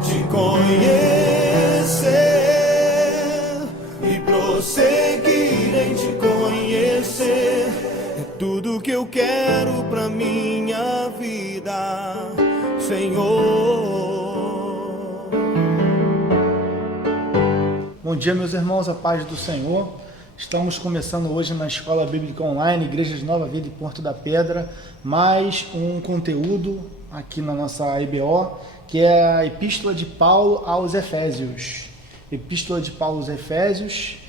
te conhecer e prosseguir em te conhecer. É tudo que eu quero pra minha vida, Senhor. Bom dia, meus irmãos, a paz do Senhor. Estamos começando hoje na Escola Bíblica Online, Igreja de Nova Vida em Porto da Pedra, mais um conteúdo aqui na nossa EBO, que é a Epístola de Paulo aos Efésios. Epístola de Paulo aos Efésios.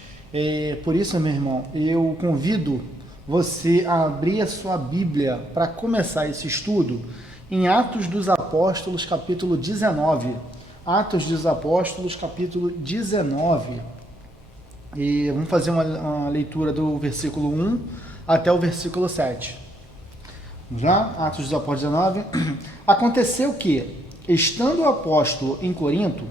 Por isso, meu irmão, eu convido você a abrir a sua Bíblia para começar esse estudo em Atos dos Apóstolos, capítulo 19. Atos dos Apóstolos, capítulo 19. E vamos fazer uma leitura do versículo 1 até o versículo 7. Vamos lá? Atos dos Apóstolos 19. Aconteceu que, estando Apolo em Corinto,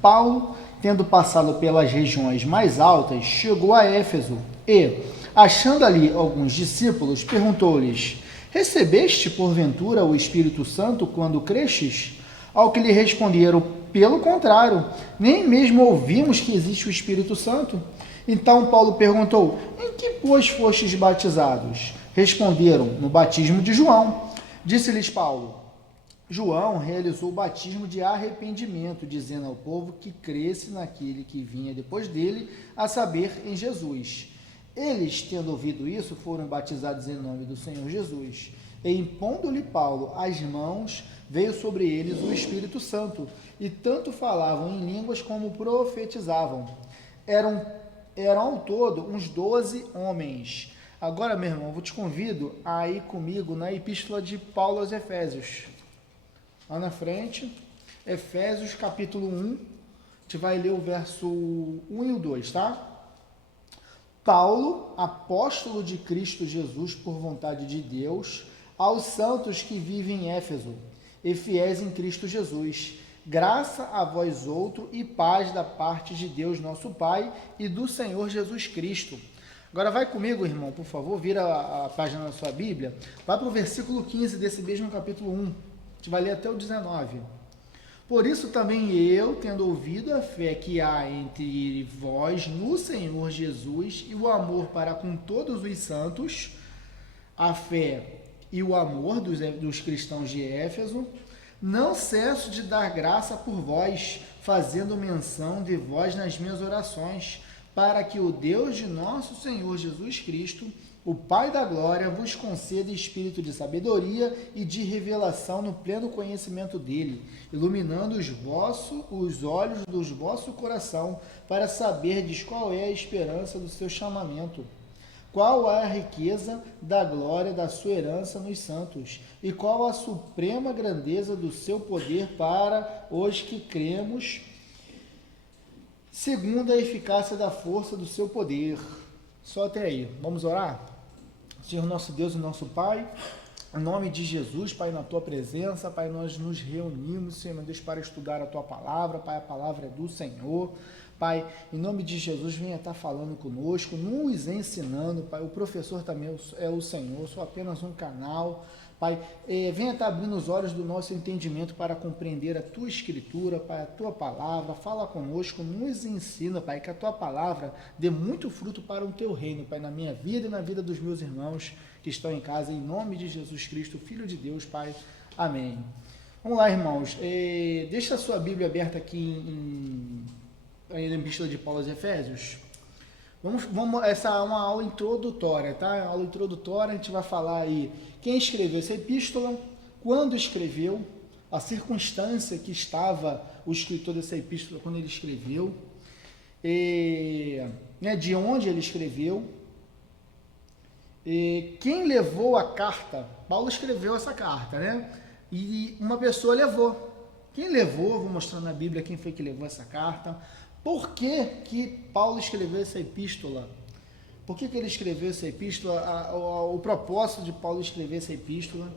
Paulo, tendo passado pelas regiões mais altas, chegou a Éfeso e, achando ali alguns discípulos, perguntou-lhes: recebeste porventura o Espírito Santo quando crestes? Ao que lhe responderam: pelo contrário, nem mesmo ouvimos que existe o Espírito Santo. Então Paulo perguntou: em que, pois, fostes batizados? Responderam: no batismo de João. Disse-lhes Paulo: João realizou o batismo de arrependimento, dizendo ao povo que cresce naquele que vinha depois dele, a saber, em Jesus. Eles, tendo ouvido isso, foram batizados em nome do Senhor Jesus. E impondo-lhe Paulo as mãos, veio sobre eles o Espírito Santo, e tanto falavam em línguas como profetizavam. Eram ao todo uns 12 homens. Agora, meu irmão, eu te convido a ir comigo na Epístola de Paulo aos Efésios. Lá na frente, Efésios capítulo 1, a gente vai ler o verso 1 e o 2, tá? Paulo, apóstolo de Cristo Jesus por vontade de Deus, aos santos que vivem em Éfeso e fiéis em Cristo Jesus, graça a vós outro e paz da parte de Deus nosso Pai e do Senhor Jesus Cristo. Agora vai comigo, irmão, por favor, vira a página da sua Bíblia, vai para o versículo 15 desse mesmo capítulo 1, a gente vai ler até o 19. Por isso também eu, tendo ouvido a fé que há entre vós no Senhor Jesus e o amor para com todos os santos, a fé e o amor dos cristãos de Éfeso, não cesso de dar graça por vós, fazendo menção de vós nas minhas orações, para que o Deus de nosso Senhor Jesus Cristo, o Pai da glória, vos conceda espírito de sabedoria e de revelação no pleno conhecimento dele, iluminando os olhos do vosso coração, para saberdes qual é a esperança do seu chamamento, qual é a riqueza da glória da sua herança nos santos, e qual a suprema grandeza do seu poder para os que cremos, segundo a eficácia da força do seu poder. Só até aí. Vamos orar? Senhor nosso Deus e nosso Pai, em nome de Jesus, Pai, na Tua presença, Pai, nós nos reunimos, Senhor, meu Deus, para estudar a Tua palavra, Pai, a palavra é do Senhor. Pai, em nome de Jesus, venha estar falando conosco, nos ensinando, Pai, o professor também é o Senhor, sou apenas um canal. Pai, venha estar abrindo os olhos do nosso entendimento para compreender a Tua Escritura, Pai, a Tua Palavra. Fala conosco, nos ensina, Pai, que a Tua Palavra dê muito fruto para o Teu reino, Pai, na minha vida e na vida dos meus irmãos que estão em casa, em nome de Jesus Cristo, Filho de Deus, Pai. Amém. Vamos lá, irmãos. Deixa a sua Bíblia aberta aqui na Epístola de Paulo aos Efésios. Essa é uma aula introdutória, tá? Aula introdutória, a gente vai falar aí quem escreveu essa epístola, quando escreveu, a circunstância que estava o escritor dessa epístola quando ele escreveu, de onde ele escreveu, quem levou a carta. Paulo escreveu essa carta, né? E uma pessoa levou. Quem levou? Vou mostrar na Bíblia quem foi que levou essa carta. Por que que Paulo escreveu essa epístola? Por que ele escreveu essa epístola? O propósito de Paulo escrever essa epístola?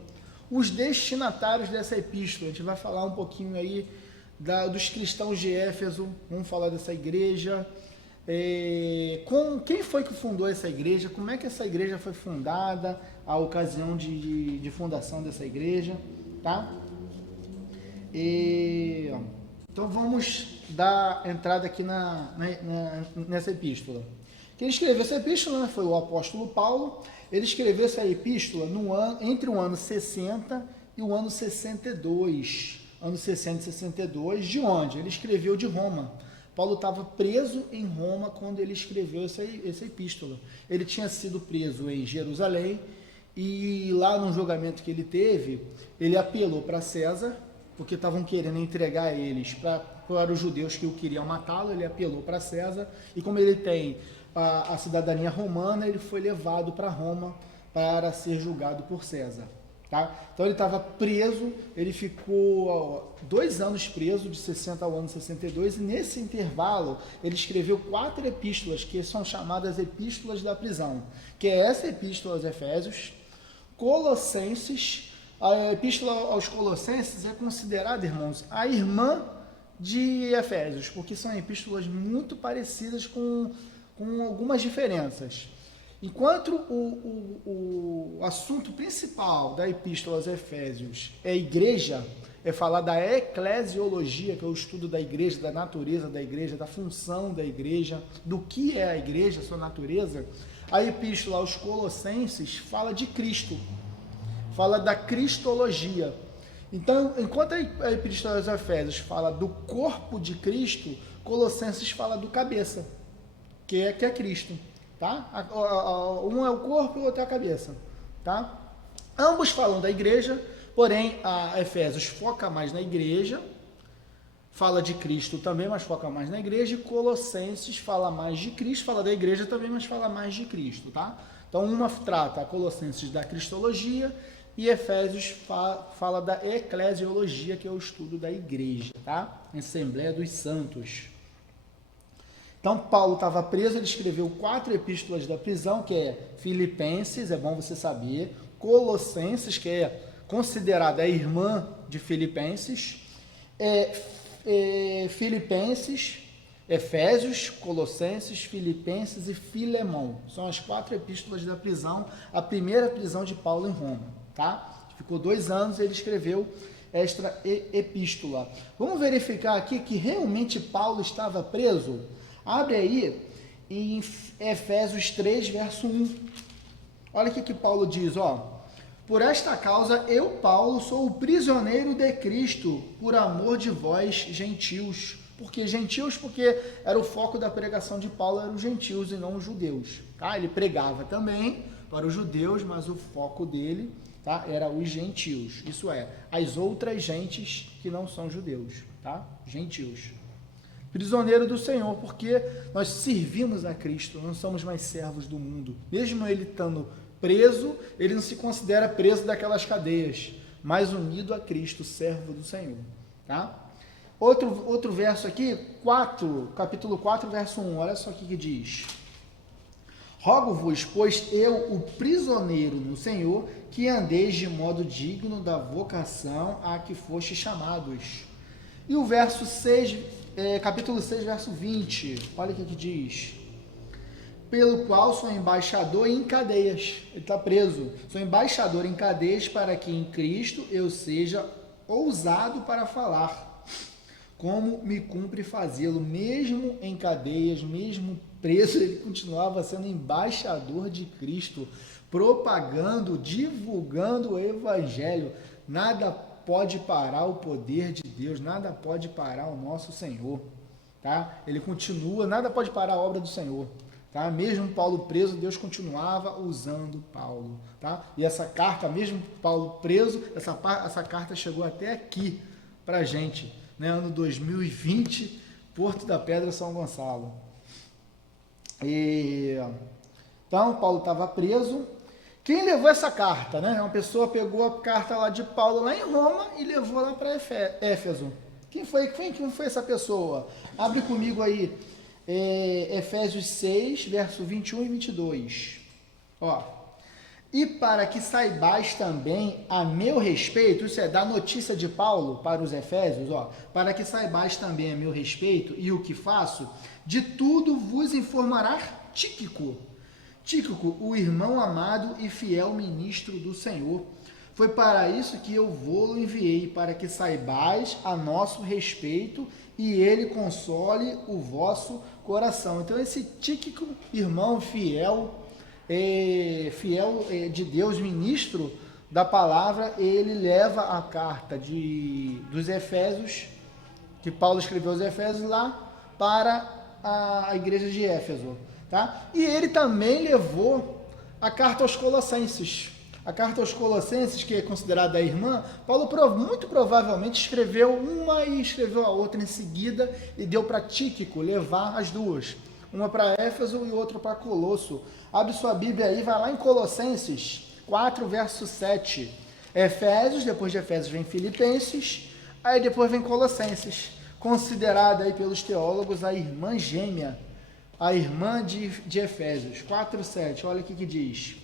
Os destinatários dessa epístola. A gente vai falar um pouquinho aí dos cristãos de Éfeso. Vamos falar dessa igreja. Quem foi que fundou essa igreja? Como é que essa igreja foi fundada? A ocasião de fundação dessa igreja. tá? Então vamos dar entrada aqui nessa epístola. Quem escreveu essa epístola, né, foi o apóstolo Paulo. Ele escreveu essa epístola entre o ano 60 e o ano 62. Ano 60 e 62, de onde? Ele escreveu de Roma. Paulo estava preso em Roma quando ele escreveu essa epístola. Ele tinha sido preso em Jerusalém e lá no julgamento que ele teve, ele apelou para César, porque estavam querendo entregar eles para os judeus que o queriam matá-lo. Ele apelou para César e como ele tem a cidadania romana, ele foi levado para Roma para ser julgado por César. Tá? Então ele estava preso, ele ficou 2 anos preso, de 60 ao ano 62, e nesse intervalo ele escreveu 4 epístolas, que são chamadas epístolas da prisão, que é essa epístola aos Efésios, Colossenses. A epístola aos Colossenses é considerada, irmãos, a irmã de Efésios, porque são epístolas muito parecidas com algumas diferenças. Enquanto o assunto principal da epístola aos Efésios é igreja, é falar da eclesiologia, que é o estudo da igreja, da natureza da igreja, da função da igreja, do que é a igreja, sua natureza, a epístola aos Colossenses fala de Cristo, fala da cristologia. Então, enquanto a epístola aos Efésios fala do corpo de Cristo, Colossenses fala do cabeça, que é Cristo. Tá? Um é o corpo e o outro é a cabeça. Tá? Ambos falam da igreja, porém a Efésios foca mais na igreja, fala de Cristo também, mas foca mais na igreja, e Colossenses fala mais de Cristo, fala da igreja também, mas fala mais de Cristo. Tá? Então uma trata a Colossenses da cristologia e Efésios fala da eclesiologia, que é o estudo da igreja, tá? Assembleia dos Santos. Então, Paulo estava preso, ele escreveu 4 epístolas da prisão, que é Filipenses, é bom você saber, Colossenses, que é considerada a irmã de Filipenses, Filipenses, Efésios, Colossenses, Filipenses e Filemão. São as 4 epístolas da prisão, a primeira prisão de Paulo em Roma. Tá? Ficou 2 anos e ele escreveu esta epístola. Vamos verificar aqui que realmente Paulo estava preso? Abre aí em Efésios 3, verso 1. Olha o que Paulo diz, ó. Por esta causa, eu, Paulo, sou o prisioneiro de Cristo, por amor de vós, gentios. Por que gentios? Porque era o foco da pregação de Paulo, eram os gentios e não os judeus. Tá? Ele pregava também para os judeus, mas o foco dele, tá, era os gentios. Isso é, as outras gentes que não são judeus. Tá? Gentios. Prisioneiro do Senhor, porque nós servimos a Cristo, não somos mais servos do mundo. Mesmo ele estando preso, ele não se considera preso daquelas cadeias, mas unido a Cristo, servo do Senhor. Tá? Outro verso aqui, capítulo 4, verso 1, olha só o que diz. Rogo-vos, pois eu, o prisioneiro no Senhor, que andeis de modo digno da vocação a que fostes chamados. E o verso 6, capítulo 6, verso 20, olha o que diz. Pelo qual sou embaixador em cadeias. Ele está preso. Sou embaixador em cadeias para que em Cristo eu seja ousado para falar, como me cumpre fazê-lo. Mesmo em cadeias, mesmo preso, ele continuava sendo embaixador de Cristo, propagando, divulgando o Evangelho. Nada pode parar o poder de Deus, nada pode parar o nosso Senhor, tá? Ele continua, nada pode parar a obra do Senhor, tá? Mesmo Paulo preso, Deus continuava usando Paulo, tá? E essa carta, mesmo Paulo preso, essa carta chegou até aqui pra gente, né? Ano 2020, Porto da Pedra, São Gonçalo. Então, Paulo estava preso. Quem levou essa carta, né? Uma pessoa pegou a carta lá de Paulo, lá em Roma, e levou lá para Éfeso. Quem foi essa pessoa? Abre comigo aí, Efésios 6, verso 21 e 22. Ó. E para que saibais também a meu respeito, isso é, da notícia de Paulo para os Efésios, ó, para que saibais também a meu respeito e o que faço, de tudo vos informará Tíquico, o irmão amado e fiel ministro do Senhor, Foi para isso que eu vou-lo enviei, para que saibais a nosso respeito e ele console o vosso coração. Então esse Tíquico, irmão fiel, de Deus, ministro da palavra, ele leva a carta dos Efésios, que Paulo escreveu aos Efésios, lá para a igreja de Éfeso, tá? E ele também levou a carta aos Colossenses. A carta aos Colossenses, que é considerada a irmã, Paulo muito provavelmente escreveu uma e escreveu a outra em seguida e deu para Tíquico levar as duas. Uma para Éfeso e outra para Colosso. Abre sua Bíblia aí, vai lá em Colossenses 4, verso 7. Efésios, depois de Efésios vem Filipenses, aí depois vem Colossenses, considerada aí pelos teólogos a irmã gêmea, a irmã de Efésios. 4, 7, olha o que diz.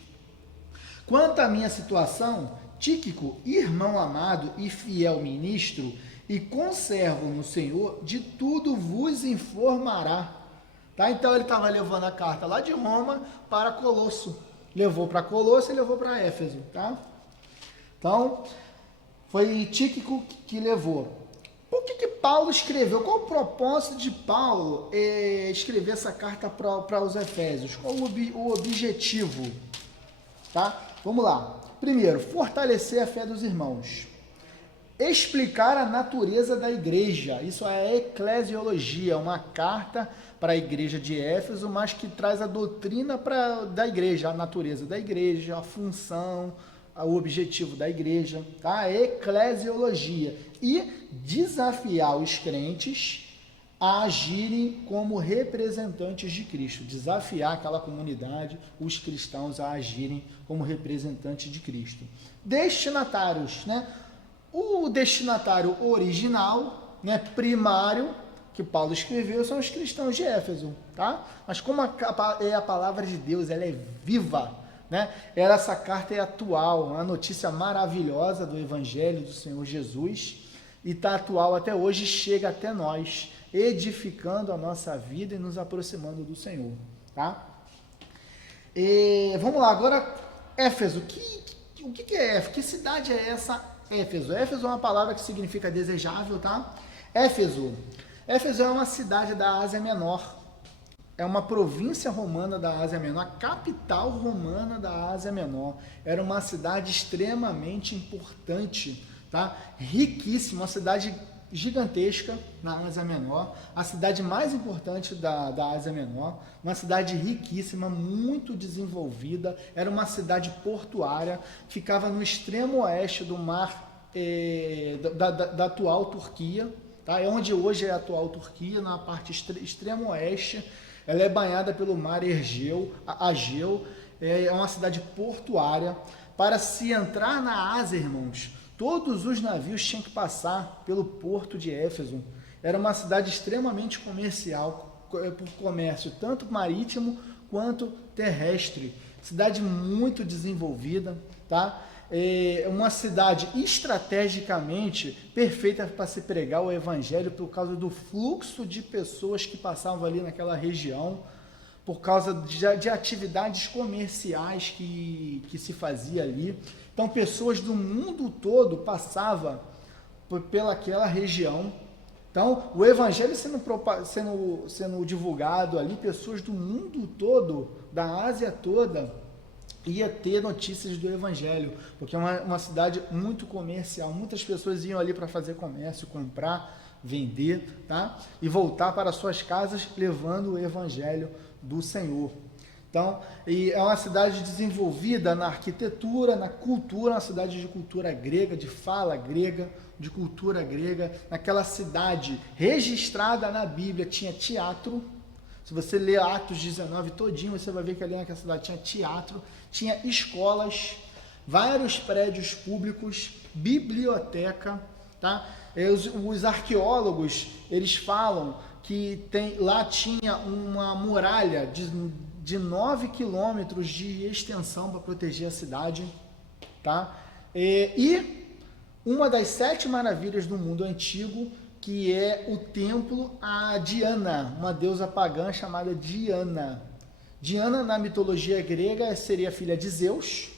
Quanto à minha situação, Tíquico, irmão amado e fiel ministro, e conservo no Senhor, de tudo vos informará. Tá? Então ele estava levando a carta lá de Roma para Colosso. Levou para Colosso e levou para Éfeso. Tá? Então, foi Tíquico que levou. Por que Paulo escreveu? Qual o propósito de Paulo escrever essa carta para os Efésios? Qual o objetivo? Tá? Vamos lá. Primeiro, fortalecer a fé dos irmãos. Explicar a natureza da igreja. Isso é eclesiologia, uma carta para a igreja de Éfeso, mas que traz a doutrina da igreja, a natureza da igreja, a função, o objetivo da igreja, tá? A eclesiologia. E desafiar os crentes a agirem como representantes de Cristo, desafiar aquela comunidade, os cristãos a agirem como representantes de Cristo. Destinatários, né? O destinatário original, né, primário, que Paulo escreveu, são os cristãos de Éfeso, tá? Mas como a palavra de Deus, ela é viva, né? Essa carta é atual, uma notícia maravilhosa do Evangelho do Senhor Jesus, e está atual até hoje, chega até nós, edificando a nossa vida e nos aproximando do Senhor, tá? Vamos lá, agora Éfeso. O que é Éfeso? Que cidade é essa Éfeso? Éfeso é uma palavra que significa desejável, tá? Éfeso é uma cidade da Ásia Menor. É uma província romana da Ásia Menor, a capital romana da Ásia Menor. Era uma cidade extremamente importante, tá? Riquíssima, uma cidade gigantesca na Ásia Menor, a cidade mais importante da Ásia Menor, uma cidade riquíssima, muito desenvolvida, era uma cidade portuária, ficava no extremo oeste do mar da atual Turquia, tá? É onde hoje é a atual Turquia, na parte extremo oeste. Ela é banhada pelo mar Ageu, é uma cidade portuária. Para se entrar na Ásia, irmãos, todos os navios tinham que passar pelo porto de Éfeso. Era uma cidade extremamente comercial, por comércio tanto marítimo quanto terrestre. Cidade muito desenvolvida, tá? Uma cidade estrategicamente perfeita para se pregar o evangelho por causa do fluxo de pessoas que passavam ali naquela região, por causa de atividades comerciais que se fazia ali. Então, pessoas do mundo todo passavam pelaquela região. Então, o evangelho sendo divulgado ali, pessoas do mundo todo, da Ásia toda, ia ter notícias do evangelho, porque é uma cidade muito comercial. Muitas pessoas iam ali para fazer comércio, comprar, vender, tá? E voltar para suas casas levando o evangelho do Senhor. Então, é uma cidade desenvolvida na arquitetura, na cultura, uma cidade de cultura grega, de fala grega, de cultura grega. Naquela cidade registrada na Bíblia tinha teatro. Se você ler Atos 19 todinho, você vai ver que ali naquela cidade tinha teatro, tinha escolas, vários prédios públicos, biblioteca, tá? Os arqueólogos, eles falam que lá tinha uma muralha de 9 quilômetros de extensão para proteger a cidade, tá? E uma das 7 maravilhas do mundo antigo, que é o templo a Diana, uma deusa pagã chamada Diana. Diana, na mitologia grega, seria filha de Zeus.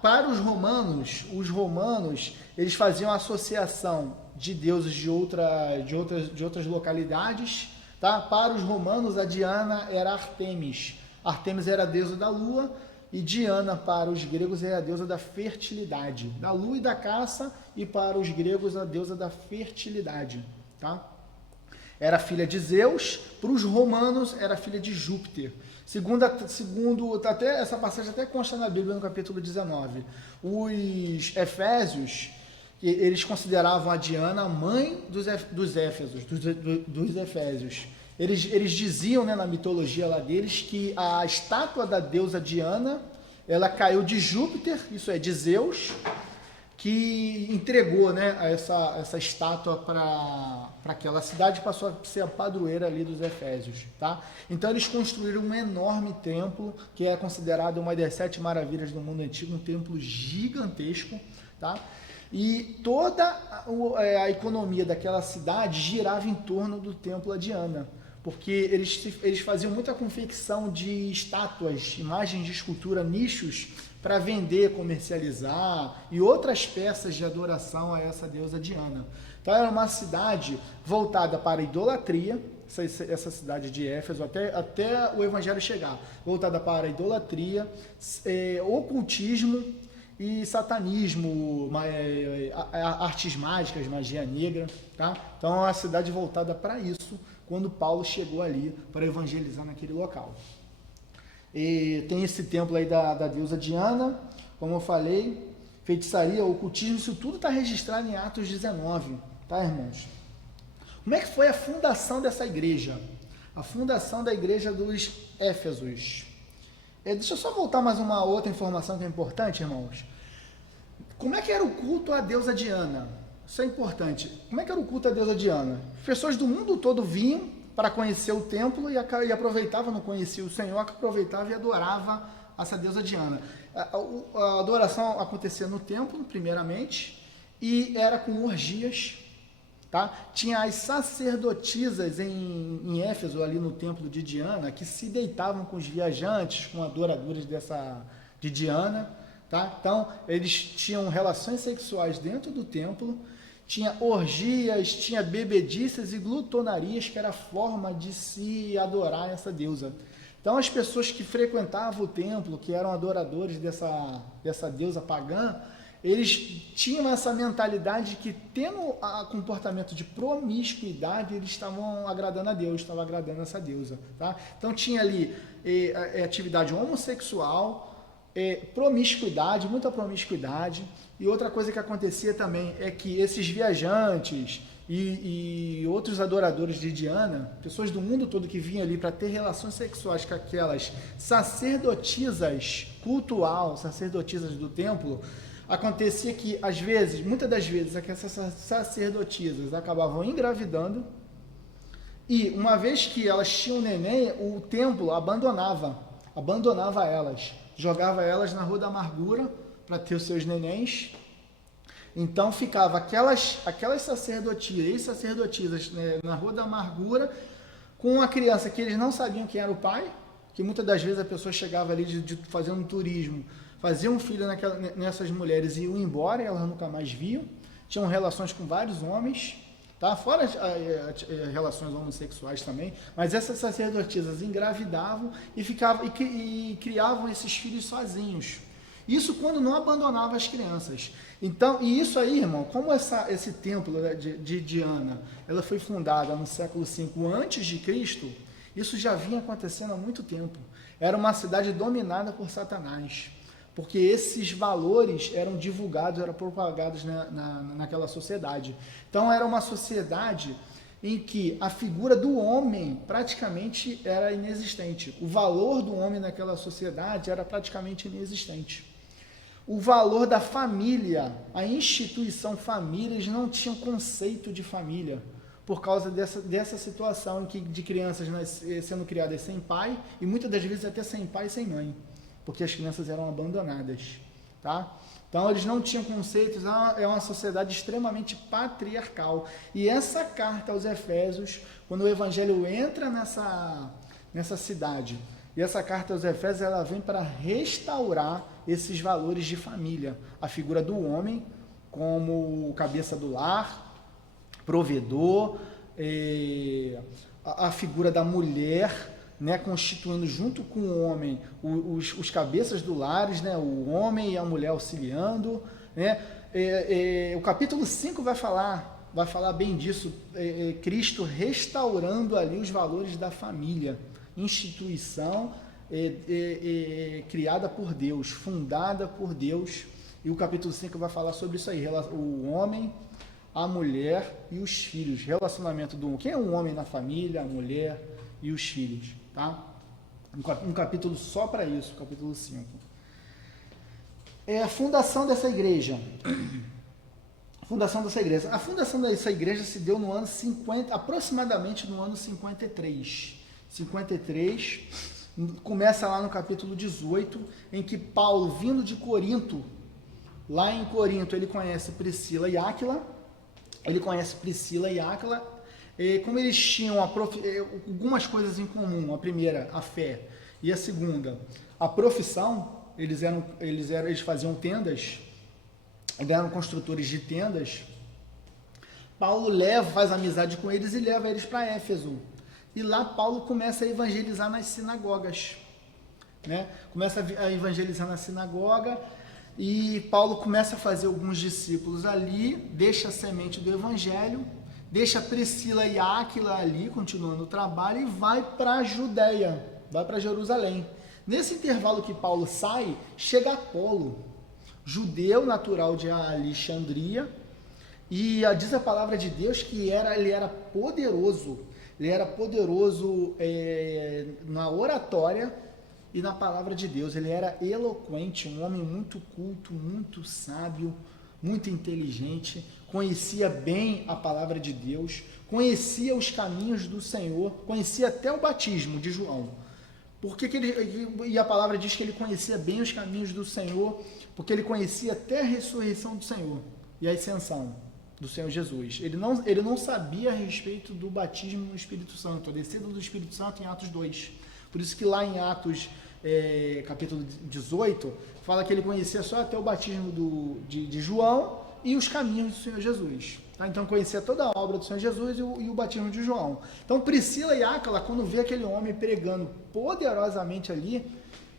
Para os romanos, eles faziam associação de deuses de outras localidades, tá? Para os romanos, a Diana era Artemis. Artemis era a deusa da lua, e Diana, para os gregos, é a deusa da fertilidade, da lua e da caça, e para os gregos, a deusa da fertilidade, tá? Era filha de Zeus, para os romanos era filha de Júpiter. Segundo até essa passagem até consta na Bíblia no capítulo 19. Os efésios, eles consideravam a Diana a mãe dos Éfesos, dos Efésios. Eles diziam, né, na mitologia lá deles, que a estátua da deusa Diana, ela caiu de Júpiter, isso é, de Zeus, que entregou, né, essa estátua para aquela cidade, passou a ser a padroeira ali dos Efésios, tá? Então eles construíram um enorme templo, que é considerado uma das 7 maravilhas do mundo antigo, um templo gigantesco, tá? E toda a economia daquela cidade girava em torno do templo a Diana, porque eles faziam muita confecção de estátuas, imagens de escultura, nichos, para vender, comercializar e outras peças de adoração a essa deusa Diana. Então era uma cidade voltada para a idolatria, essa cidade de Éfeso, até o evangelho chegar, voltada para a idolatria, ocultismo e satanismo, artes mágicas, magia negra, tá? Então é uma cidade voltada para isso, quando Paulo chegou ali para evangelizar naquele local. E tem esse templo aí da deusa Diana, como eu falei, feitiçaria, ocultismo, isso tudo está registrado em Atos 19, tá, irmãos? Como é que foi a fundação dessa igreja? A fundação da igreja dos Éfesos. Deixa eu só voltar mais uma outra informação que é importante, irmãos. Como é que era o culto à deusa Diana? Isso é importante. Como é que era o culto à deusa Diana? Pessoas do mundo todo vinham para conhecer o templo e aproveitavam, não conhecia o Senhor, que aproveitava e adorava essa deusa Diana. A adoração acontecia no templo, primeiramente, e era com orgias, tá? Tinha as sacerdotisas em Éfeso, ali no templo de Diana, que se deitavam com os viajantes, com adoradores de Diana, tá? Então, eles tinham relações sexuais dentro do templo, tinha orgias, tinha bebedices e glutonarias, que era a forma de se adorar essa deusa. Então, as pessoas que frequentavam o templo, que eram adoradores dessa deusa pagã, eles tinham essa mentalidade de que, tendo o comportamento de promiscuidade, eles estavam agradando a Deus, estavam agradando essa deusa. Tá? Então, tinha ali atividade homossexual, promiscuidade, muita promiscuidade. E outra coisa que acontecia também é que esses viajantes e outros adoradores de Diana, pessoas do mundo todo que vinham ali para ter relações sexuais com aquelas sacerdotisas sacerdotisas do templo, acontecia que, muitas das vezes, essas sacerdotisas acabavam engravidando, e uma vez que elas tinham neném, o templo abandonava elas, jogava elas na Rua da Amargura para ter os seus nenéns. Então ficava aquelas sacerdotisas e sacerdotisas, né, na Rua da Amargura, com uma criança que eles não sabiam quem era o pai, que muitas das vezes a pessoa chegava ali de fazer um turismo, fazia um filho nessas mulheres e iam embora, e elas nunca mais viam, tinham relações com vários homens, tá? Fora relações homossexuais também, mas essas sacerdotisas engravidavam e criavam esses filhos sozinhos. Isso quando não abandonava as crianças. Então, e isso aí, irmão, como esse templo de Diana, ela foi fundada no século V a.C., isso já vinha acontecendo há muito tempo. Era uma cidade dominada por Satanás, porque esses valores eram divulgados, eram propagados naquela sociedade. Então, era uma sociedade em que a figura do homem praticamente era inexistente. O valor do homem naquela sociedade era praticamente inexistente. O valor da família, a instituição família, eles não tinham conceito de família, por causa dessa situação de crianças sendo criadas sem pai, e muitas das vezes até sem pai e sem mãe, porque as crianças eram abandonadas, tá? Então eles não tinham conceitos, é uma sociedade extremamente patriarcal. E essa carta aos Efésios, quando o evangelho entra nessa cidade, e essa carta aos Efésios, ela vem para restaurar esses valores de família. A figura do homem como cabeça do lar, provedor, a figura da mulher, né, constituindo junto com o homem os cabeças do lares, né, o homem e a mulher auxiliando, né. O capítulo 5 vai falar bem disso, Cristo restaurando ali os valores da família, instituição criada por Deus, fundada por Deus, e o capítulo 5 vai falar sobre isso aí, o homem, a mulher e os filhos, relacionamento quem é um homem na família, a mulher e os filhos, tá? Um capítulo só para isso, capítulo 5. A fundação dessa igreja. A fundação dessa igreja se deu no ano 50, aproximadamente no ano 53. 53, começa lá no capítulo 18, em que Paulo, vindo de Corinto, lá em Corinto ele conhece Priscila e Áquila, como eles tinham algumas coisas em comum, a primeira, a fé, e a segunda, a profissão, eles faziam tendas, eles eram construtores de tendas. Paulo faz amizade com eles e leva eles para Éfeso, e lá Paulo começa a evangelizar nas sinagogas, né? Começa a evangelizar na sinagoga, e Paulo começa a fazer alguns discípulos ali, deixa a semente do evangelho, deixa Priscila e Áquila ali, continuando o trabalho, e vai para a Judéia, vai para Jerusalém. Nesse intervalo que Paulo sai, chega Apolo, judeu natural de Alexandria, e diz a palavra de Deus que ele era poderoso na oratória e na palavra de Deus. Ele era eloquente, um homem muito culto, muito sábio, muito inteligente, conhecia bem a palavra de Deus, conhecia os caminhos do Senhor, conhecia até o batismo de João. E a palavra diz que ele conhecia bem os caminhos do Senhor, porque ele conhecia até a ressurreição do Senhor e a ascensão do Senhor Jesus. Ele não sabia a respeito do batismo no Espírito Santo, a descida do Espírito Santo em Atos 2. Por isso que lá em Atos, capítulo 18, fala que ele conhecia só até o batismo de João e os caminhos do Senhor Jesus. Tá? Então conhecia toda a obra do Senhor Jesus e o batismo de João. Então Priscila e Áquila, quando vê aquele homem pregando poderosamente ali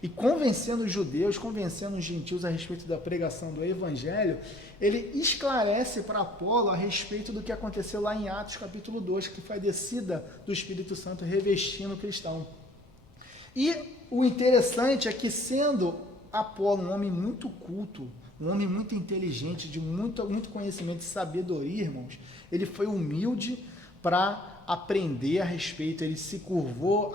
e convencendo os judeus, convencendo os gentios a respeito da pregação do evangelho, ele esclarece para Apolo a respeito do que aconteceu lá em Atos capítulo 2, que foi a descida do Espírito Santo revestindo o cristão. E o interessante é que, sendo Apolo um homem muito culto, um homem muito inteligente, de muito conhecimento e sabedoria, irmãos, ele foi humilde para aprender a respeito, ele se curvou,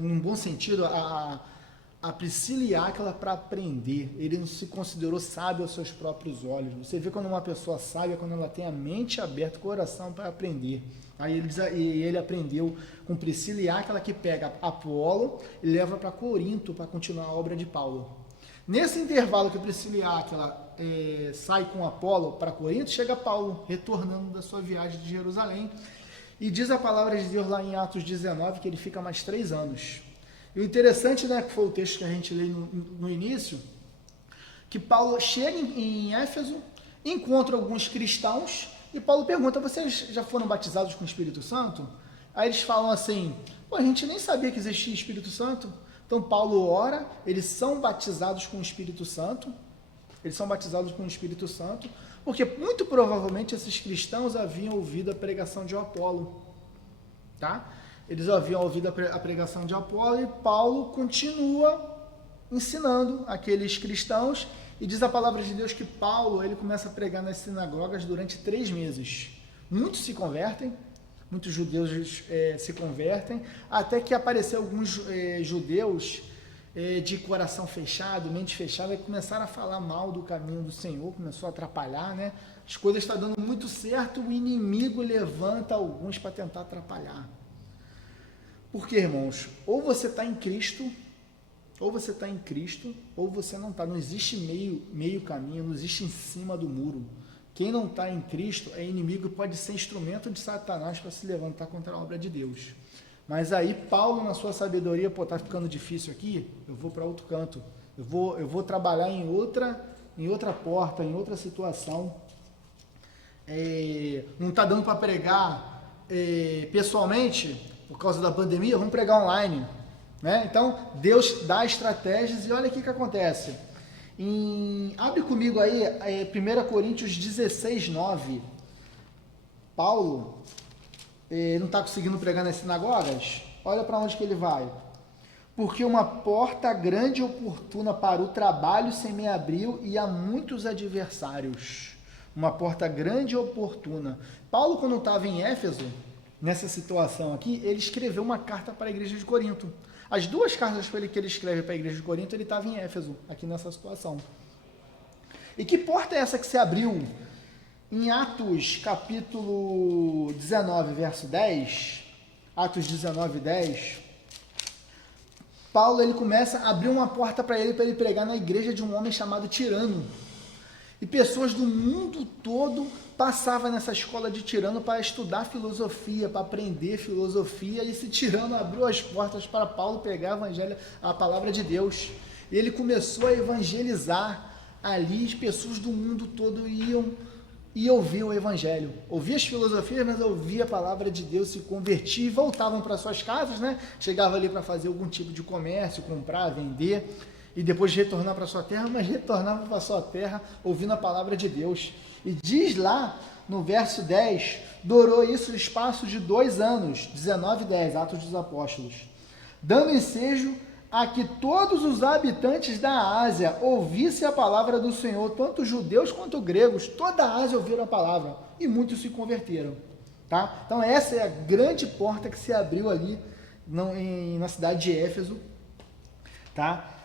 num bom sentido, a Priscila e Áquila para aprender. Ele não se considerou sábio aos seus próprios olhos. Você vê quando uma pessoa sábia, quando ela tem a mente aberta, o coração para aprender. Aí ele aprendeu com Priscila e Áquila, que pega Apolo e leva para Corinto para continuar a obra de Paulo. Nesse intervalo que Priscila e Áquila sai com Apolo para Corinto, chega Paulo, retornando da sua viagem de Jerusalém, e diz a palavra de Deus lá em Atos 19 que ele fica mais 3 anos. E o interessante, né, que foi o texto que a gente lê no início, que Paulo chega em Éfeso, encontra alguns cristãos, e Paulo pergunta: vocês já foram batizados com o Espírito Santo? Aí eles falam assim: a gente nem sabia que existia Espírito Santo. Então Paulo ora, eles são batizados com o Espírito Santo, porque muito provavelmente esses cristãos haviam ouvido a pregação de Apolo, tá? Eles haviam ouvido a pregação de Apolo, e Paulo continua ensinando aqueles cristãos, e diz a palavra de Deus que Paulo ele começa a pregar nas sinagogas durante 3 meses. Muitos se convertem, muitos judeus se convertem, até que apareceram alguns judeus de coração fechado, mente fechada, e começaram a falar mal do caminho do Senhor, começou a atrapalhar, né? As coisas estão dando muito certo, o inimigo levanta alguns para tentar atrapalhar. Porque, irmãos, ou você está em Cristo, ou você não está. Não existe meio caminho, não existe em cima do muro. Quem não está em Cristo é inimigo e pode ser instrumento de Satanás para se levantar contra a obra de Deus. Mas aí Paulo, na sua sabedoria, está ficando difícil aqui, eu vou para outro canto, Eu vou trabalhar em outra porta, em outra situação. Não está dando para pregar pessoalmente por causa da pandemia, vamos pregar online, né? Então Deus dá estratégias e olha o que acontece. Abre comigo aí 1 Coríntios 16:9. Paulo não está conseguindo pregar nas sinagogas. Olha para onde que ele vai. Porque uma porta grande e oportuna para o trabalho semeia-abriu e há muitos adversários. Uma porta grande e oportuna. Paulo, quando estava em Éfeso, nessa situação aqui, ele escreveu uma carta para a igreja de Corinto. As duas cartas que ele escreve para a igreja de Corinto, ele estava em Éfeso, aqui nessa situação. E que porta é essa que se abriu? Em Atos capítulo 19, verso 10, Atos 19, 10, Paulo ele começa a abrir uma porta para ele pregar na igreja de um homem chamado Tirano. E pessoas do mundo todo passavam nessa escola de Tirano para estudar filosofia, para aprender filosofia, e esse Tirano abriu as portas para Paulo pegar a palavra de Deus. E ele começou a evangelizar ali, as pessoas do mundo todo iam e ouviam o evangelho. Ouviam as filosofias, mas ouviam a palavra de Deus, se convertiam e voltavam para suas casas, né? Chegavam ali para fazer algum tipo de comércio, comprar, vender, e depois retornar para sua terra, mas retornavam para sua terra ouvindo a palavra de Deus. E diz lá no verso 10, durou isso o espaço de 2 anos, 19:10, Atos dos Apóstolos, dando ensejo a que todos os habitantes da Ásia ouvissem a palavra do Senhor, tanto judeus quanto gregos, toda a Ásia ouviram a palavra, e muitos se converteram, tá? Então essa é a grande porta que se abriu ali na cidade de Éfeso, tá?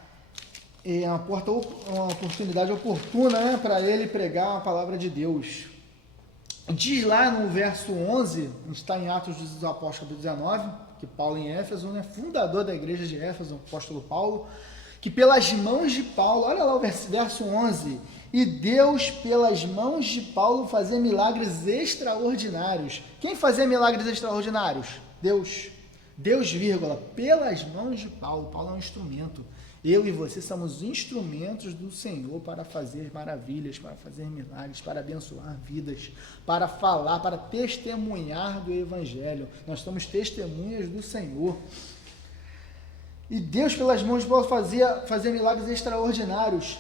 É uma oportunidade oportuna, né, para ele pregar a palavra de Deus. Diz lá no verso 11, a gente está em Atos dos Apóstolos 19, que Paulo em Éfeso, né, fundador da igreja de Éfeso, o apóstolo Paulo, que pelas mãos de Paulo, olha lá o verso 11, e Deus pelas mãos de Paulo fazia milagres extraordinários. Quem fazia milagres extraordinários? Deus. Deus, vírgula, pelas mãos de Paulo. Paulo é um instrumento. Eu e você somos instrumentos do Senhor para fazer maravilhas, para fazer milagres, para abençoar vidas, para falar, para testemunhar do Evangelho. Nós somos testemunhas do Senhor. E Deus, pelas mãos de Paulo, fazia milagres extraordinários,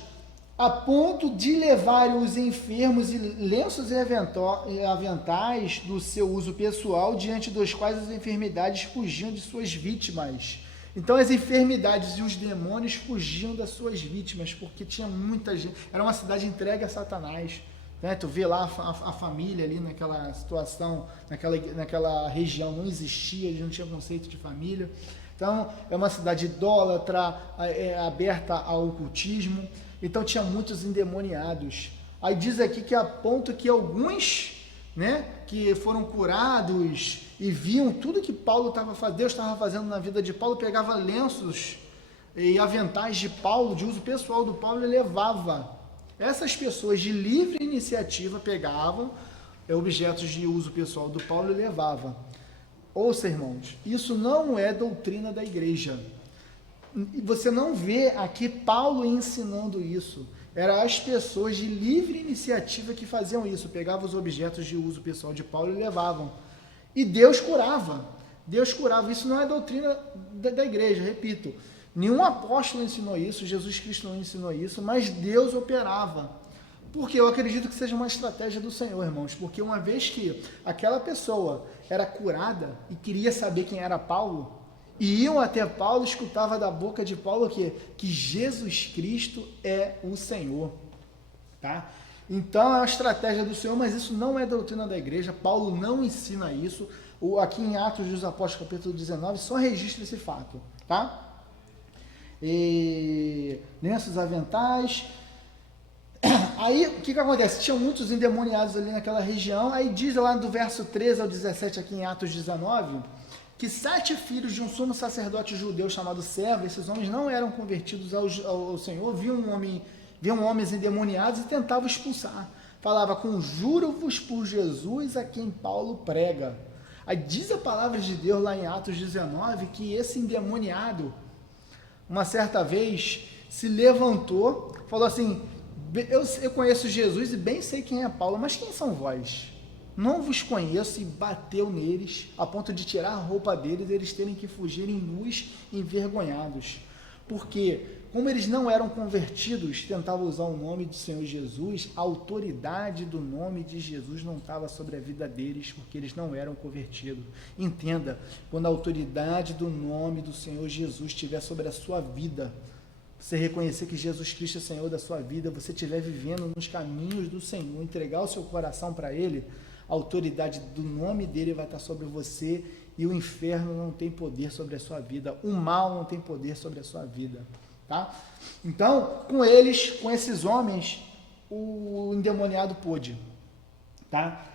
a ponto de levar os enfermos e lenços e aventais do seu uso pessoal, diante dos quais as enfermidades fugiam de suas vítimas. Então as enfermidades e os demônios fugiam das suas vítimas, porque tinha muita gente, era uma cidade entregue a Satanás, né? Tu vê lá a família ali naquela situação, naquela região não existia, não tinha conceito de família. Então é uma cidade idólatra, aberta ao ocultismo, então tinha muitos endemoniados. Aí diz aqui que a ponto que alguns, né, que foram curados e viam tudo que Deus estava fazendo na vida de Paulo, pegava lenços e aventais de Paulo, de uso pessoal do Paulo, e levava. Essas pessoas de livre iniciativa pegavam objetos de uso pessoal do Paulo e levavam. Ouça, irmãos, isso não é doutrina da igreja. Você não vê aqui Paulo ensinando isso. Eram as pessoas de livre iniciativa que faziam isso, pegavam os objetos de uso pessoal de Paulo e levavam. E Deus curava. Deus curava. Isso não é doutrina da igreja, repito. Nenhum apóstolo ensinou isso, Jesus Cristo não ensinou isso, mas Deus operava. Porque eu acredito que seja uma estratégia do Senhor, irmãos. Porque uma vez que aquela pessoa era curada e queria saber quem era Paulo, e iam até Paulo, escutava da boca de Paulo que Jesus Cristo é o Senhor, tá? Então é uma estratégia do Senhor, mas isso não é doutrina da igreja. Paulo não ensina isso. Aqui em Atos dos Apóstolos, capítulo 19, só registra esse fato, tá? Lenços, aventais. Aí o que acontece? Tinham muitos endemoniados ali naquela região. Aí diz lá do verso 13 ao 17, aqui em Atos 19, que 7 filhos de um sumo sacerdote judeu chamado Servo, esses homens não eram convertidos ao Senhor, viam homens endemoniados e tentavam expulsar. Falava: conjuro-vos por Jesus a quem Paulo prega. Aí diz a palavra de Deus lá em Atos 19 que esse endemoniado, uma certa vez, se levantou, falou assim, eu conheço Jesus e bem sei quem é Paulo, mas quem são vós? Não vos conheço, e bateu neles, a ponto de tirar a roupa deles, eles terem que fugirem nus, envergonhados. Porque, como eles não eram convertidos, tentavam usar o nome do Senhor Jesus, a autoridade do nome de Jesus não estava sobre a vida deles, porque eles não eram convertidos. Entenda, quando a autoridade do nome do Senhor Jesus estiver sobre a sua vida, você reconhecer que Jesus Cristo é Senhor da sua vida, você estiver vivendo nos caminhos do Senhor, entregar o seu coração para Ele, a autoridade do nome dele vai estar sobre você, e o inferno não tem poder sobre a sua vida, o mal não tem poder sobre a sua vida, tá? Então, com esses homens, o endemoniado pôde, tá?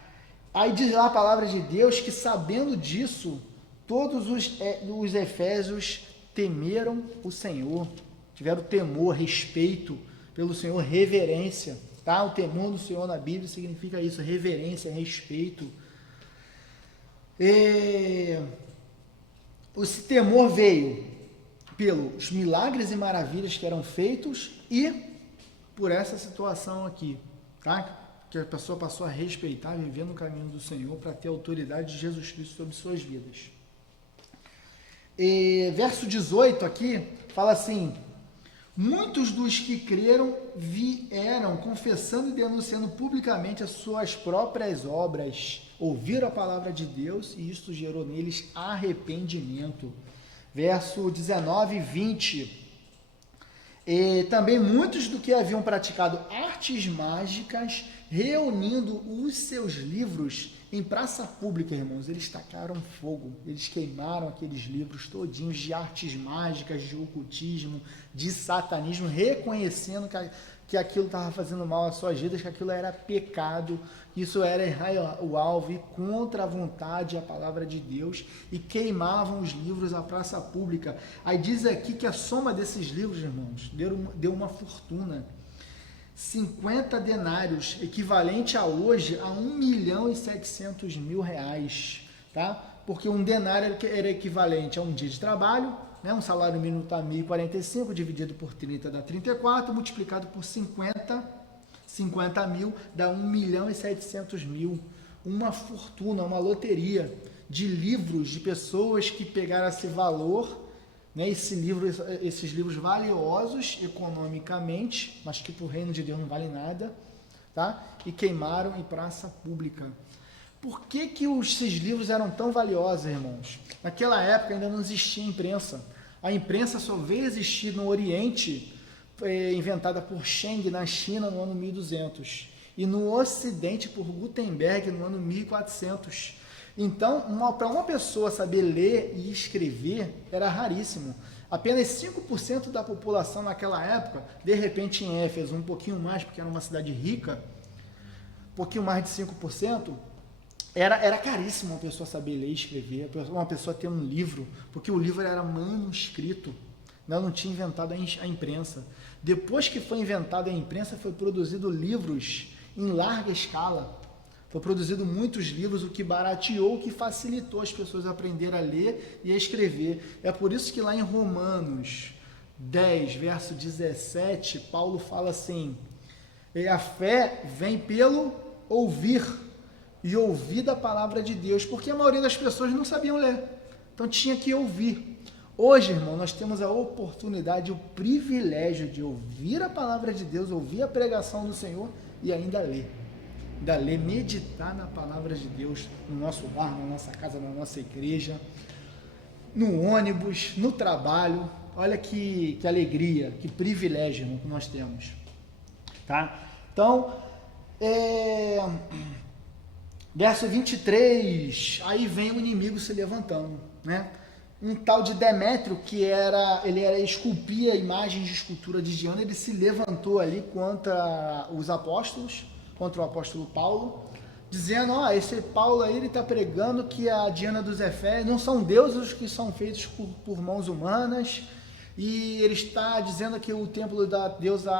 Aí diz lá a palavra de Deus que, sabendo disso, todos os efésios temeram o Senhor, tiveram temor, respeito pelo Senhor, reverência, tá? O temor do Senhor na Bíblia significa isso, reverência, respeito. Esse temor veio pelos milagres e maravilhas que eram feitos e por essa situação aqui, tá? Que a pessoa passou a respeitar, viver no caminho do Senhor para ter a autoridade de Jesus Cristo sobre suas vidas. Verso 18 aqui fala assim: muitos dos que creram vieram confessando e denunciando publicamente as suas próprias obras, ouviram a palavra de Deus e isto gerou neles arrependimento. Verso 19 e 20. Também muitos do que haviam praticado artes mágicas, reunindo os seus livros em praça pública, irmãos, eles tacaram fogo, eles queimaram aqueles livros todinhos de artes mágicas, de ocultismo, de satanismo, reconhecendo que aquilo estava fazendo mal às suas vidas, que aquilo era pecado, que isso era errar o alvo e contra a vontade e a palavra de Deus, e queimavam os livros à praça pública. Aí diz aqui que a soma desses livros, irmãos, deu uma fortuna. 50 denários, equivalente a hoje a 1.700.000 reais, tá? Porque um denário era equivalente a um dia de trabalho, né? Um salário mínimo está 1.045, dividido por 30 dá 34, multiplicado por 50 mil dá 1.700.000. Uma fortuna, uma loteria de livros, de pessoas que pegaram esse valor, né, esses livros valiosos economicamente, mas que para o reino de Deus não vale nada, tá? E queimaram em praça pública. Por que esses livros eram tão valiosos, irmãos? Naquela época ainda não existia imprensa. A imprensa só veio existir no Oriente, inventada por Sheng na China no ano 1200, e no Ocidente por Gutenberg no ano 1400. Então, para uma pessoa saber ler e escrever era raríssimo. Apenas 5% da população naquela época, de repente em Éfeso, um pouquinho mais, porque era uma cidade rica, um pouquinho mais de 5%, era caríssimo uma pessoa saber ler e escrever, uma pessoa ter um livro, porque o livro era manuscrito, não tinha inventado a imprensa. Depois que foi inventada a imprensa, foi produzido livros em larga escala. Foi produzido muitos livros, o que barateou, o que facilitou as pessoas a aprender a ler e a escrever. É por isso que lá em Romanos 10, verso 17, Paulo fala assim: a fé vem pelo ouvir, e ouvir da palavra de Deus, porque a maioria das pessoas não sabiam ler, então tinha que ouvir. Hoje, irmão, nós temos a oportunidade, o privilégio de ouvir a palavra de Deus, ouvir a pregação do Senhor e ainda ler. Meditar na palavra de Deus no nosso lar, na nossa casa, na nossa igreja, no ônibus, no trabalho. Olha que alegria, que privilégio, irmão, que nós temos, tá? Então, verso 23, aí vem o inimigo se levantando, né? Um tal de Demétrio, que esculpia imagens de escultura de Diana, ele se levantou ali contra os apóstolos, contra o apóstolo Paulo, dizendo: esse Paulo aí, ele está pregando que a Diana dos Efésios não são deuses que são feitos por mãos humanas, e ele está dizendo que o templo da deusa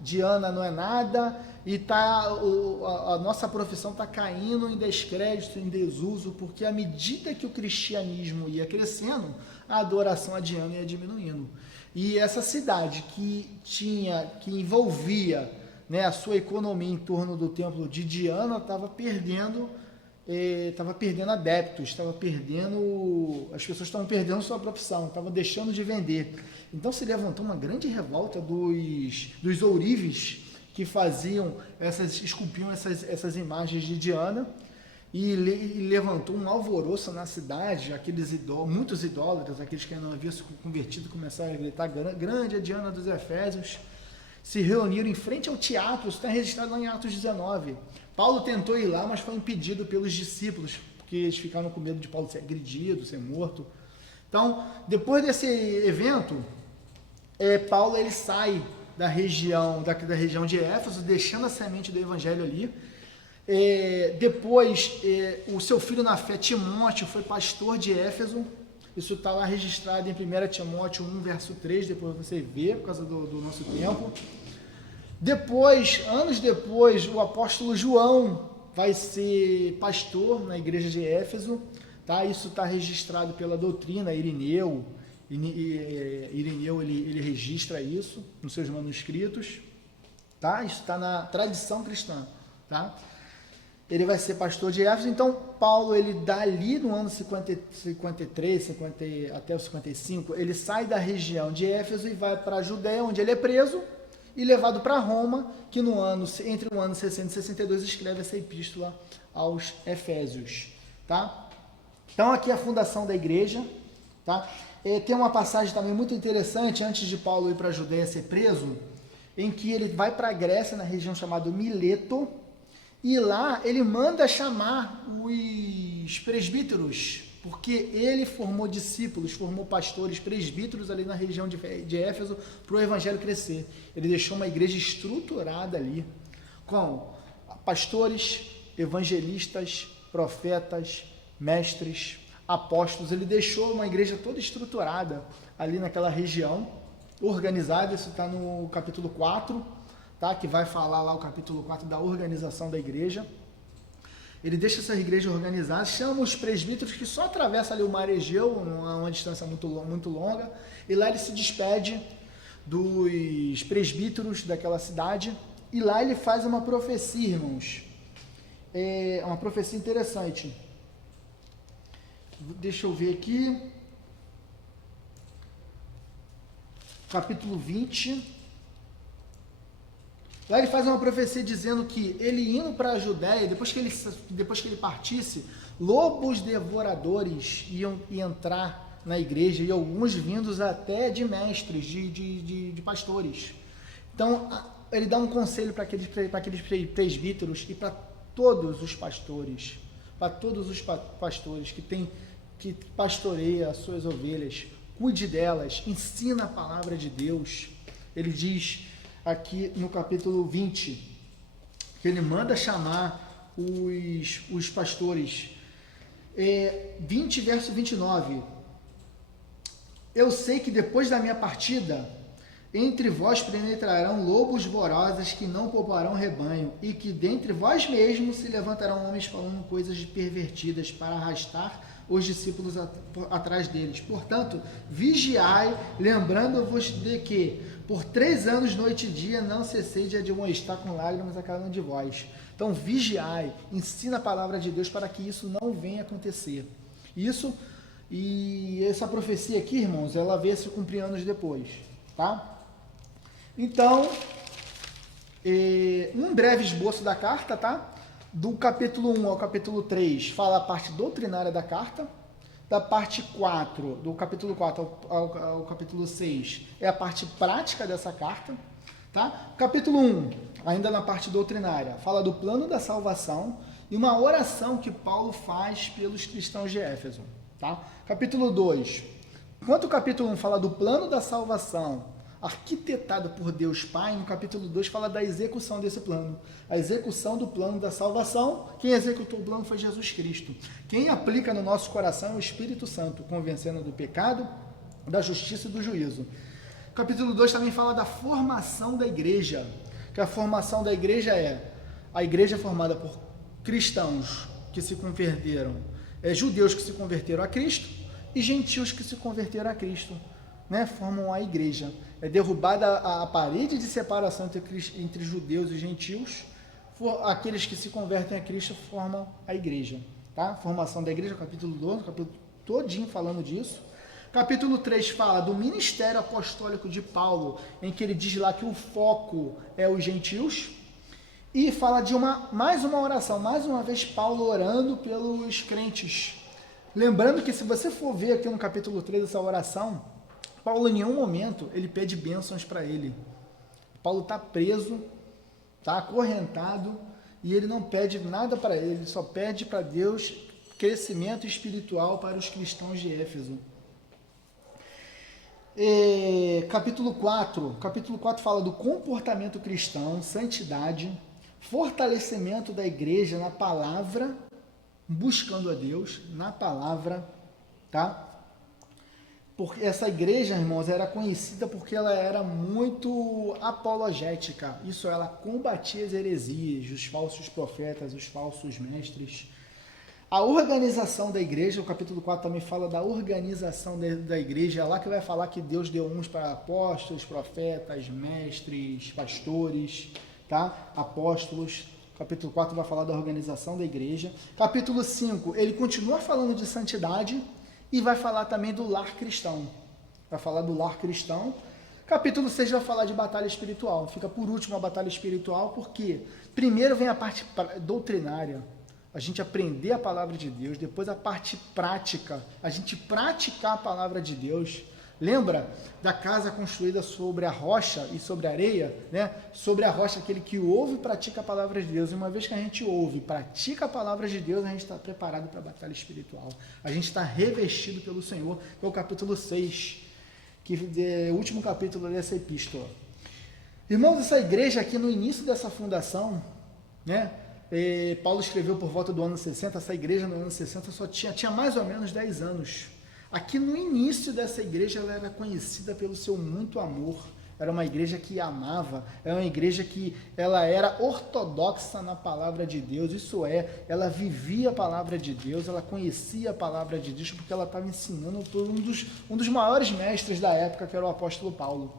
Diana não é nada, e a nossa profissão está caindo em descrédito, em desuso, porque à medida que o cristianismo ia crescendo, a adoração a Diana ia diminuindo. E essa cidade que envolvia, né, a sua economia em torno do templo de Diana estava perdendo adeptos, as pessoas estavam perdendo sua profissão, estavam deixando de vender. Então se levantou uma grande revolta dos ourives que esculpiam essas imagens de Diana, e levantou um alvoroço na cidade. Muitos idólatras, aqueles que não haviam se convertido, começaram a gritar: grande a Diana dos Efésios, se reuniram em frente ao teatro. Isso está registrado lá em Atos 19. Paulo tentou ir lá, mas foi impedido pelos discípulos, porque eles ficaram com medo de Paulo ser agredido, ser morto. Então, depois desse evento, Paulo ele sai da região de Éfeso, deixando a semente do evangelho ali. Depois, o seu filho na fé, Timóteo, foi pastor de Éfeso. Isso está lá registrado em 1 Timóteo 1, verso 3, depois você vê, por causa do nosso tempo. Anos depois, o apóstolo João vai ser pastor na igreja de Éfeso. Tá? Isso está registrado pela doutrina Irineu. Irineu ele registra isso nos seus manuscritos. Tá? Isso está na tradição cristã. Tá? Ele vai ser pastor de Éfeso. Então, Paulo, ele dali no ano 53, até o 55, ele sai da região de Éfeso e vai para a Judéia, onde ele é preso e levado para Roma, que entre o ano 60 e 62 escreve essa epístola aos Efésios. Tá? Então, aqui é a fundação da igreja. Tá? Tem uma passagem também muito interessante, antes de Paulo ir para a Judéia ser preso, em que ele vai para a Grécia, na região chamada Mileto, e lá ele manda chamar os presbíteros, porque ele formou discípulos, formou pastores, presbíteros ali na região de Éfeso, para o evangelho crescer. Ele deixou uma igreja estruturada ali, com pastores, evangelistas, profetas, mestres, apóstolos. Ele deixou uma igreja toda estruturada ali naquela região, organizada. Isso está no capítulo 4, tá? Que vai falar lá o capítulo 4 da organização da igreja. Ele deixa essa igreja organizada, chama os presbíteros, que só atravessa ali o mar Egeu, uma distância muito longa, e lá ele se despede dos presbíteros daquela cidade, e lá ele faz uma profecia, irmãos. É uma profecia interessante. Deixa eu ver aqui. Capítulo 20. Lá ele faz uma profecia dizendo que ele indo para a Judéia, depois que ele partisse, lobos devoradores iam entrar na igreja, e alguns vindos até de mestres, de pastores. Então, ele dá um conselho para aqueles presbíteros e para todos os pastores, que pastoreia as suas ovelhas, cuide delas, ensina a palavra de Deus. Ele diz aqui no capítulo 20, que ele manda chamar os pastores. 20, verso 29. Eu sei que depois da minha partida, entre vós penetrarão lobos vorazes que não pouparão rebanho, e que dentre vós mesmos se levantarão homens falando coisas pervertidas para arrastar os discípulos atrás deles. Portanto, vigiai, lembrando-vos de que por 3 anos, noite e dia, não cessei de admoestar com lágrimas a cada um de vós. Então, vigiai, ensina a palavra de Deus para que isso não venha acontecer. E essa profecia aqui, irmãos, ela veio se cumprir anos depois, tá? Então, um breve esboço da carta, tá? Do capítulo 1 ao capítulo 3 fala a parte doutrinária da carta. Da parte 4, do capítulo 4 ao capítulo 6, é a parte prática dessa carta. Tá? Capítulo 1, ainda na parte doutrinária, fala do plano da salvação e uma oração que Paulo faz pelos cristãos de Éfeso. Tá? Capítulo 2, enquanto o capítulo 1 fala do plano da salvação, arquitetado por Deus Pai, no capítulo 2 fala da execução desse plano. A execução do plano da salvação, quem executou o plano foi Jesus Cristo. Quem aplica no nosso coração é o Espírito Santo, convencendo do pecado, da justiça e do juízo. O capítulo 2 também fala da formação da igreja, que a formação da igreja é a igreja formada por cristãos que se converteram, judeus que se converteram a Cristo e gentios que se converteram a Cristo. né, formam a igreja. É derrubada a parede de separação entre judeus e gentios, aqueles que se convertem a Cristo formam a igreja. Tá? Formação da igreja, capítulo 12, capítulo todinho falando disso. Capítulo 3 fala do ministério apostólico de Paulo, em que ele diz lá que o foco é os gentios, e fala de mais uma oração, mais uma vez Paulo orando pelos crentes. Lembrando que se você for ver aqui no capítulo 3 essa oração, Paulo em nenhum momento ele pede bênçãos para ele. Paulo está preso, está acorrentado, e ele não pede nada para ele só pede para Deus crescimento espiritual para os cristãos de Éfeso. Capítulo 4 fala do comportamento cristão, santidade, fortalecimento da igreja na palavra, buscando a Deus na palavra, tá? Porque essa igreja, irmãos, era conhecida porque ela era muito apologética. Isso, ela combatia as heresias, os falsos profetas, os falsos mestres. A organização da igreja, o capítulo 4 também fala da organização da igreja. É lá que vai falar que Deus deu uns para apóstolos, profetas, mestres, pastores, tá? Apóstolos. Capítulo 4 vai falar da organização da igreja. Capítulo 5, ele continua falando de santidade, e vai falar também do lar cristão. Vai falar do lar cristão. Capítulo 6 vai falar de batalha espiritual. Fica por último a batalha espiritual, porque primeiro vem a parte doutrinária, a gente aprender a palavra de Deus, depois a parte prática, a gente praticar a palavra de Deus. Lembra da casa construída sobre a rocha e sobre a areia, né? Sobre a rocha, aquele que ouve e pratica a palavra de Deus. E uma vez que a gente ouve e pratica a palavra de Deus, a gente está preparado para a batalha espiritual. A gente está revestido pelo Senhor, que é o capítulo 6, que é o último capítulo dessa epístola. Irmãos, essa igreja aqui no início dessa fundação, né? Paulo escreveu por volta do ano 60, essa igreja no ano 60 só tinha mais ou menos 10 anos. Aqui no início dessa igreja, ela era conhecida pelo seu muito amor. Era uma igreja que amava, era uma igreja que ela era ortodoxa na palavra de Deus. Isso é, ela vivia a palavra de Deus, ela conhecia a palavra de Deus, porque ela estava ensinando por um dos maiores mestres da época, que era o apóstolo Paulo.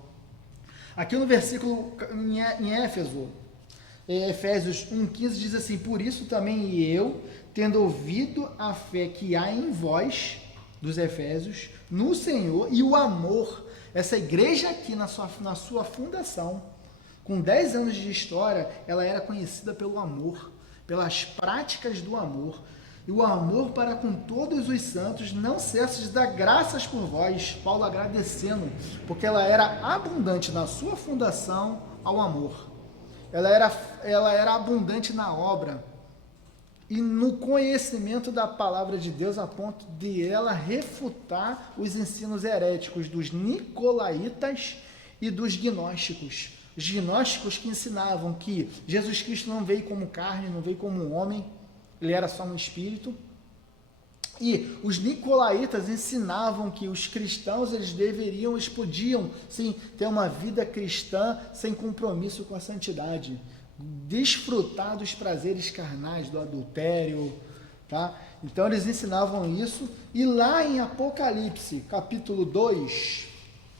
Aqui no versículo em Efésios 1,15 diz assim: por isso também eu, tendo ouvido a fé que há em vós, dos Efésios, no Senhor, e o amor. Essa igreja aqui na sua fundação, com 10 anos de história, ela era conhecida pelo amor, pelas práticas do amor. E o amor para com todos os santos não cessa de dar graças por vós. Paulo agradecendo, porque ela era abundante na sua fundação ao amor. Ela era abundante na obra e no conhecimento da palavra de Deus, a ponto de ela refutar os ensinos heréticos dos nicolaítas e dos gnósticos. Os gnósticos que ensinavam que Jesus Cristo não veio como carne, não veio como um homem, ele era só um espírito. E os nicolaítas ensinavam que os cristãos eles podiam sim ter uma vida cristã sem compromisso com a santidade, desfrutar dos prazeres carnais, do adultério, tá? Então eles ensinavam isso. E lá em Apocalipse, capítulo 2,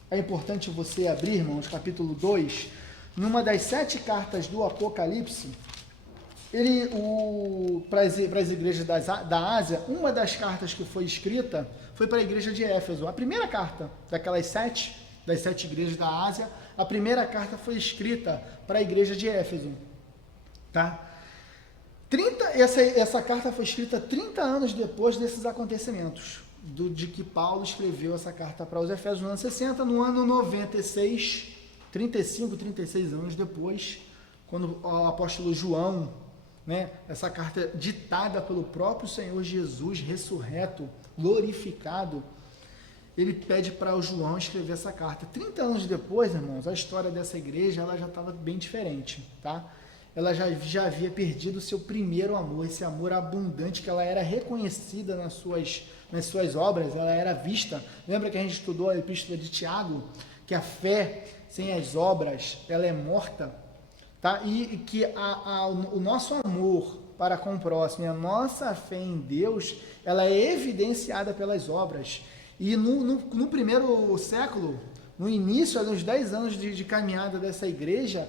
é importante você abrir, irmãos, capítulo 2, numa das 7 cartas do Apocalipse, para as igrejas da Ásia, uma das cartas que foi escrita foi para a igreja de Éfeso. A primeira carta das 7 igrejas da Ásia, a primeira carta foi escrita para a igreja de Éfeso. Tá? Essa carta foi escrita 30 anos depois desses acontecimentos, de que Paulo escreveu essa carta para os Efésios no ano 60, no ano 96, 35, 36 anos depois, quando o apóstolo João, né, essa carta ditada pelo próprio Senhor Jesus, ressurreto, glorificado, ele pede para o João escrever essa carta. 30 anos depois, irmãos, a história dessa igreja ela já estava bem diferente, tá? Ela já havia perdido o seu primeiro amor, esse amor abundante, que ela era reconhecida nas suas obras, ela era vista. Lembra que a gente estudou a epístola de Tiago, que a fé sem as obras, ela é morta, tá? E que o nosso amor para com o próximo, a nossa fé em Deus, ela é evidenciada pelas obras. E no primeiro século, no início, nos 10 anos de caminhada dessa igreja,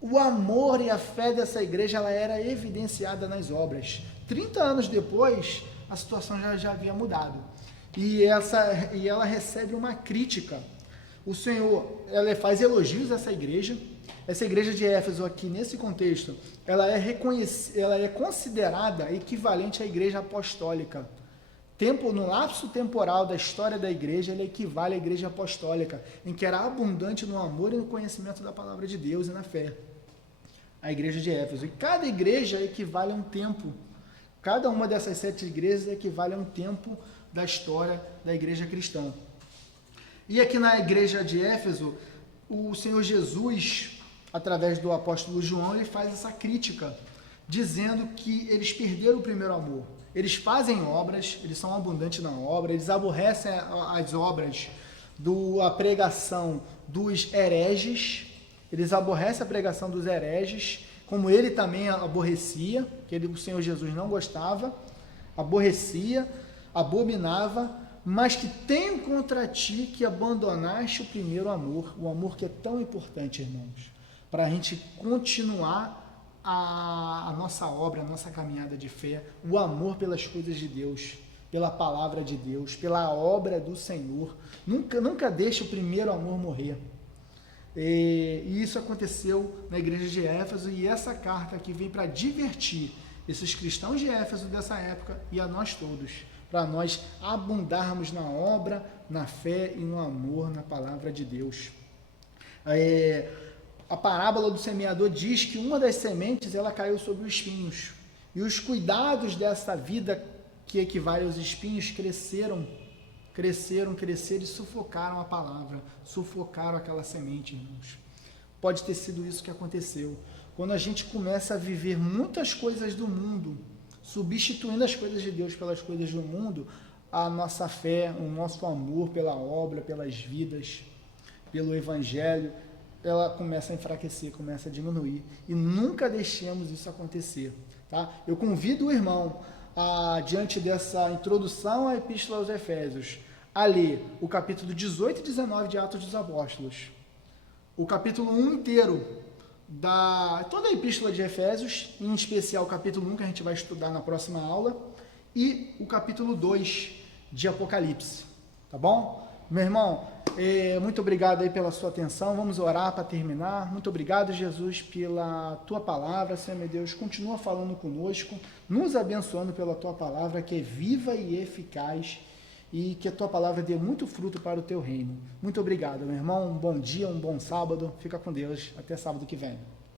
o amor e a fé dessa igreja ela era evidenciada nas obras. 30 anos depois, a situação já havia mudado. E ela recebe uma crítica. O Senhor, ela faz elogios a essa igreja. Essa igreja de Éfeso aqui, nesse contexto, ela é considerada equivalente à igreja apostólica. No lapso temporal da história da igreja, ele equivale à igreja apostólica, em que era abundante no amor e no conhecimento da palavra de Deus e na fé. A igreja de Éfeso. E cada igreja equivale a um tempo. Cada uma dessas 7 igrejas equivale a um tempo da história da igreja cristã. E aqui na igreja de Éfeso, o Senhor Jesus, através do apóstolo João, ele faz essa crítica, dizendo que eles perderam o primeiro amor. Eles fazem obras, eles são abundantes na obra, eles aborrecem as obras a pregação dos hereges, eles aborrecem a pregação dos hereges, como ele também aborrecia, que o Senhor Jesus não gostava, aborrecia, abominava, mas que tem contra ti que abandonaste o primeiro amor, o amor que é tão importante, irmãos, para a gente continuar a nossa obra, a nossa caminhada de fé, o amor pelas coisas de Deus, pela palavra de Deus, pela obra do Senhor. Nunca deixe o primeiro amor morrer. E isso aconteceu na igreja de Éfeso, e essa carta aqui vem para divertir esses cristãos de Éfeso dessa época e a nós todos, para nós abundarmos na obra, na fé e no amor na palavra de Deus. A parábola do semeador diz que uma das sementes ela caiu sobre os espinhos, e os cuidados dessa vida que equivale aos espinhos cresceram e sufocaram a palavra, sufocaram aquela semente, irmãos. Pode ter sido isso que aconteceu. Quando a gente começa a viver muitas coisas do mundo, substituindo as coisas de Deus pelas coisas do mundo, a nossa fé, o nosso amor pela obra, pelas vidas, pelo evangelho, ela começa a enfraquecer, começa a diminuir. E nunca deixemos isso acontecer. Tá? Eu convido o irmão, diante dessa introdução à Epístola aos Efésios, a ler o capítulo 18 e 19 de Atos dos Apóstolos, o capítulo 1 inteiro, toda a Epístola de Efésios, em especial o capítulo 1, que a gente vai estudar na próxima aula, e o capítulo 2 de Apocalipse. Tá bom? Meu irmão, muito obrigado aí pela sua atenção. Vamos orar para terminar. Muito obrigado, Jesus, pela tua palavra. Senhor meu Deus, continua falando conosco, nos abençoando pela tua palavra, que é viva e eficaz, e que a tua palavra dê muito fruto para o teu reino. Muito obrigado, meu irmão. Um bom dia, um bom sábado. Fica com Deus. Até sábado que vem.